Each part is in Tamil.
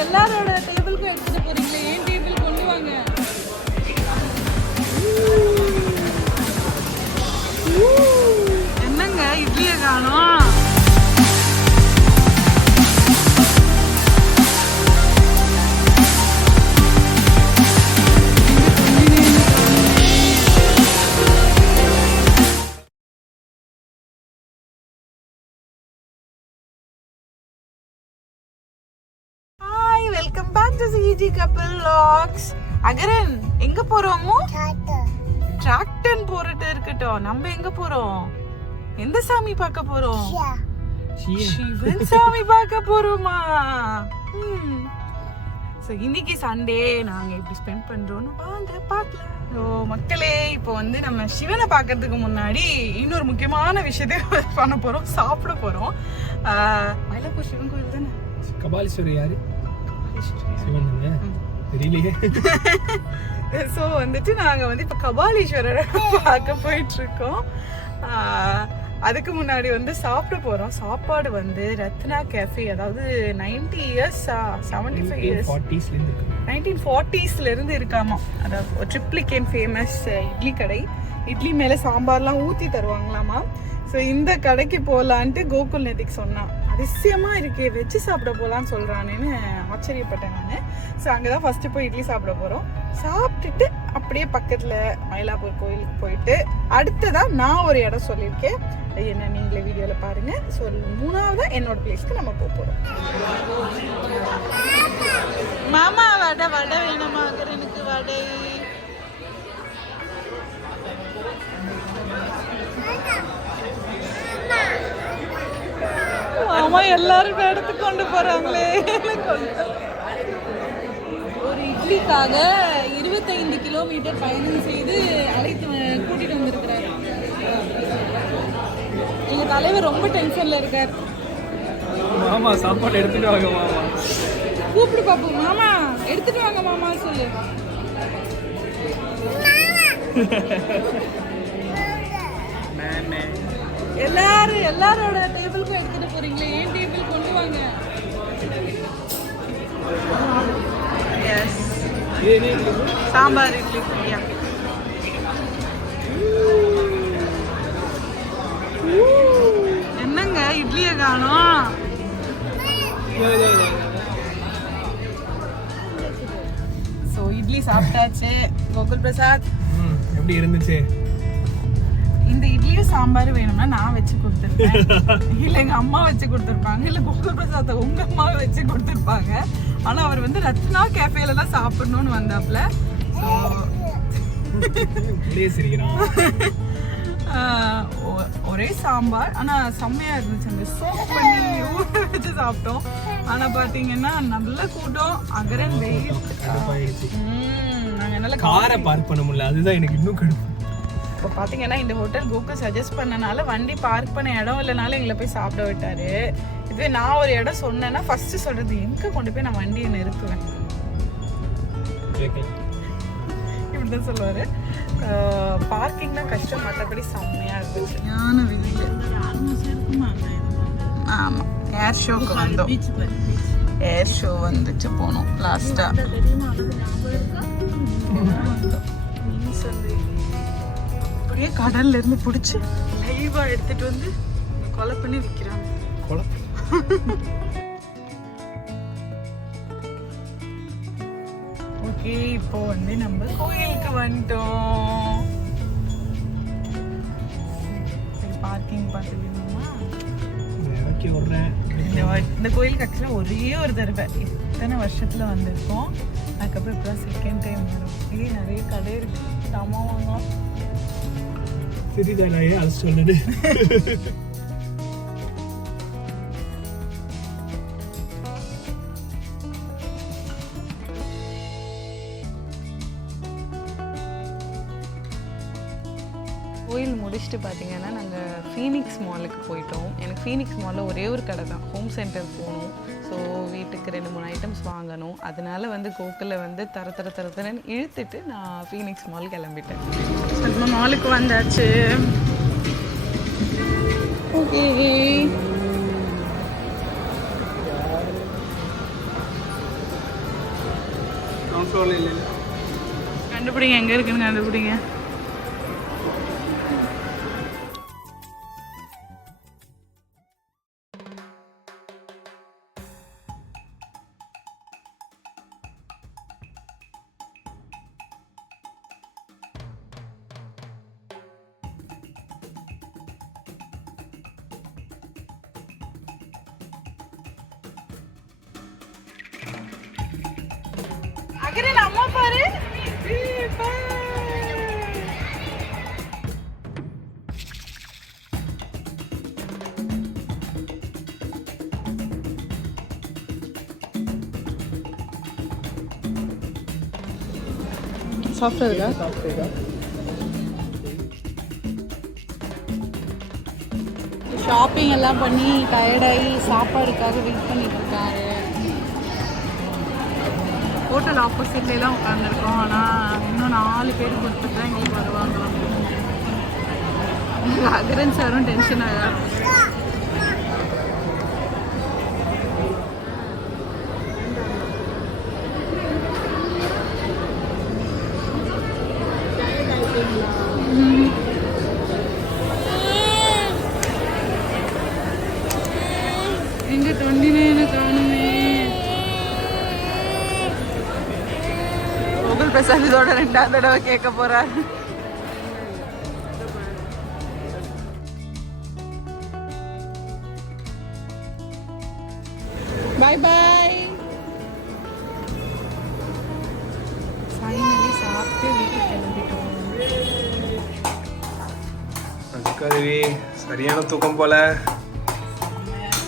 எல்லாரோட டேபிளுக்கும் எடுத்துட்டு போறீங்களே, ஏன் டேபிள் கொண்டு வாங்க. என்னங்க இட்லியை காணோம்? Welcome back to CG couple vlogs. Agaran எங்க போறோமோ? டிராக்டன் போறது இருக்கட்டும், நம்ம எங்க போறோம்? எந்த சாமி பார்க்க போறோம்? சிவன் சாமி பார்க்க போறோமா? ஸோ இன்னைக்கு சண்டே நாங்க எப்படி ஸ்பெண்ட் பண்றோம்னு வாங்க பார்க்கலாம். ஸோ மக்களே, இப்போ வந்து நம்ம சிவனை பார்க்கறதுக்கு முன்னாடி இன்னொரு முக்கியமான விஷயத்தை பண்ண போறோம், சாப்பிட போறோம். மயிலாப்பூர் சிவன் கோயில் தானே? கபாலீஸ்வரர் யாரு? ஸோ வந்துட்டு நாங்கள் வந்து இப்போ கபாலீஸ்வரரை பார்க்க போயிட்டு இருக்கோம். அதுக்கு முன்னாடி வந்து சாப்பிட போகிறோம். சாப்பாடு வந்து ரத்னா கேஃபே, அதாவது 90 இயர்ஸ் 75 இயர்ஸ் 1940s இருக்காமா. அதாவது ஒரு ட்ரிப்ளிகேன் ஃபேமஸ் இட்லி கடை. இட்லி மேலே சாம்பார்லாம் ஊற்றி தருவாங்களாமா. ஸோ இந்த கடைக்கு போகலான்ட்டு கோகுல் நேத்திக்கு சொன்னான். அதிசயமாக இருக்கே, வெஜ்ஜு சாப்பிட போகலான்னு சொல்கிறானேன்னு ஆச்சரியப்பட்டேன் நான். ஸோ அங்கே தான் ஃபஸ்ட்டு போய் இட்லி சாப்பிட போகிறோம். சாப்பிட்டுட்டு அப்படியே பக்கத்தில் மயிலாப்பூர் கோயிலுக்கு போயிட்டு அடுத்ததான் நான் ஒரு இடம் சொல்லியிருக்கேன், என்ன நீங்களே வீடியோவில் பாருங்கள். ஸோ 3ஆவது என்னோட பிளேஸ்க்கு நம்ம போகிறோம். மாமா வடை வடை வேணுமா? எனக்கு வடை. ஆமா, எல்லாரும் இடத்துக்கு கொண்டு போறாங்களே. ஒரு இட்லிக்காக 25 கிலோமீட்டர் பயணம் செய்து அழைத்து கூட்டிட்டு வந்திருக்கிறாரு. எங்க தலைவர் ரொம்ப டென்ஷன்ல இருக்காரு. மாமா சாப்பாடு எடுத்துட்டு வாங்க மாமா. கூப்பிடு பாப்பு. மாமா எடுத்துட்டு வாங்க மாமா சொல்லு. எல்லாரோட டேபிளுக்கும் எடுத்துட்டு போறீங்களே, ஏன் டேபிள் கொண்டு வாங்க. எஸ், சாம்பார் இட்லி ஃப்ரீயா. என்னங்க இட்லியை காணோம்? ஸோ இட்லி சாப்பிட்டாச்சு. கோகுல் பிரசாத் எப்படி இருந்துச்சு? இந்த இட்லியும் சாம்பார் வேணும்னா நான் வச்சு கொடுத்துருப்பேன், இல்லை எங்கள் அம்மா வச்சு கொடுத்துருப்பாங்க, இல்லை கோகுல் பிரசாத்தை உங்கள் அம்மாவை வச்சு கொடுத்துருப்பாங்க. ஆனால் அவர் வந்து ரத்னா கேஃபேல தான் சாப்பிடணும்னு வந்தாப்புல. ஒரே சாம்பார், ஆனால் செம்மையாக இருந்துச்சு. அந்த சோப் பண்ணி ஊற வச்சு சாப்பிட்டோம். ஆனால் பார்த்தீங்கன்னா நல்ல கூட்டம். அகரன் வெயில் நாங்கள் நல்லா காரை பார்க் பண்ண முடியல, அதுதான் எனக்கு இன்னும் கடுப்பு. இப்போ பார்த்தீங்கன்னா இந்த ஹோட்டல் கோகுல் சஜஸ்ட் பண்ணனால வண்டி பார்க் பண்ண இடம் இல்லைனாலும் எங்களை போய் சாப்பிட விட்டாரு. இதுவே நான் ஒரு இடம் சொன்னேன்னா ஃபர்ஸ்ட் சொல்றது எங்கே கொண்டு போய் நான் வண்டியை நிறுத்துவேன் இப்படிதான் சொல்லுவாரு. பார்க்கிங் தான் கஷ்டம், மற்றபடி செம்மையா இருந்துச்சு. ஞான வெளியில் ஆமாம், ஏர் ஷோக்கு வந்தோம். ஏர் ஷோ வந்துச்சு போனோம் லாஸ்டா. அப்படியே கடல்ல இருந்து பிடிச்சி லைவா எடுத்துட்டு வந்து கொலை பண்ணி விற்கிறாங்க. ஓகே, இப்போ வந்து நம்ம கோயிலுக்கு வந்துட்டோம். பார்க்கிங் பார்த்துக்கணுமா? இந்த கோயிலுக்கு ஆக்சுவலாக ஒரே ஒரு தடவை இத்தனை வருஷத்துல வந்திருக்கோம். அதுக்கப்புறம் இப்போ செகண்ட் டைம் வரும். நிறைய கடை இருக்கு, சாமா வாங்கலாம். சரிதானே, அது சொல்லுது. கோயில் முடிச்சுட்டு பார்த்தீங்கன்னா நாங்கள் ஃபீனிக்ஸ் மாலுக்கு போயிட்டோம். எனக்கு ஃபீனிக்ஸ் மாலில் ஒரே ஒரு கடை தான், ஹோம் சென்டர் போகணும். ஸோ வீட்டுக்கு 2-3 ஐட்டம்ஸ் வாங்கணும். அதனால வந்து கோகுலை வந்து தரன்னு இழுத்துட்டு நான் ஃபீனிக்ஸ் மால் கிளம்பிட்டேன். நம்ம மாலுக்கு வந்தாச்சு. ஓகே, கண்ட்ரோல் இல்லை. கண்டுபிடிங்க எங்க இருக்குன்னு கண்டுபிடிங்க. அகிரன் அம்மா பாரு. சாஃப்டா இருக்கா? ஷாப்பிங் எல்லாம் பண்ணி டயர்டாகி சாப்பாடுக்காக வெயிட் பண்ணிட்டு இருக்காரு. ஹோட்டல் ஆப்போசிட்லாம் உட்காந்துருக்கோம். ஆனால் இன்னும் 4 பேர் கொடுத்துட்டு தான் எங்களுக்கு வருவாங்களாம். அகரன் சாரும் டென்ஷன் ஆகா. எங்க தொண்டினே எனக்கு காணுமே. கூகுள் பிரசாத் இதோட 2வது தடவை கேட்க போறாரு. பாய் பாய். ஃபைனலி சாப்பிட்டு வீட்டுக்கு கிளம்பிட்டோம். அதுக்காகவே சரியான தூக்கம் போல.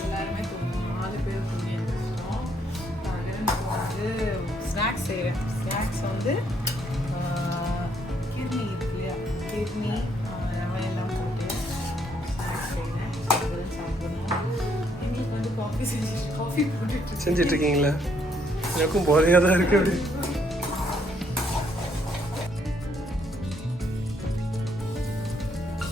எல்லாருமே தூக்கம். 4 பேர் தூங்கி எழுந்திரிச்சிட்டோம். வந்து ஸ்நாக்ஸ் செய்கிறேன். ஸ்நாக்ஸ் வந்து கிர்னி இருக்கு இல்லையா, கிர்னி ரவையெல்லாம் போட்டு ஸ்நாக்ஸ் செய்கிறேன். சாப்பிடணும். எங்களுக்கு வந்து காஃபி போட்டுட்டு செஞ்சிட்ருக்கீங்களா? எனக்கும் போதையாக தான் இருக்குது. அப்படி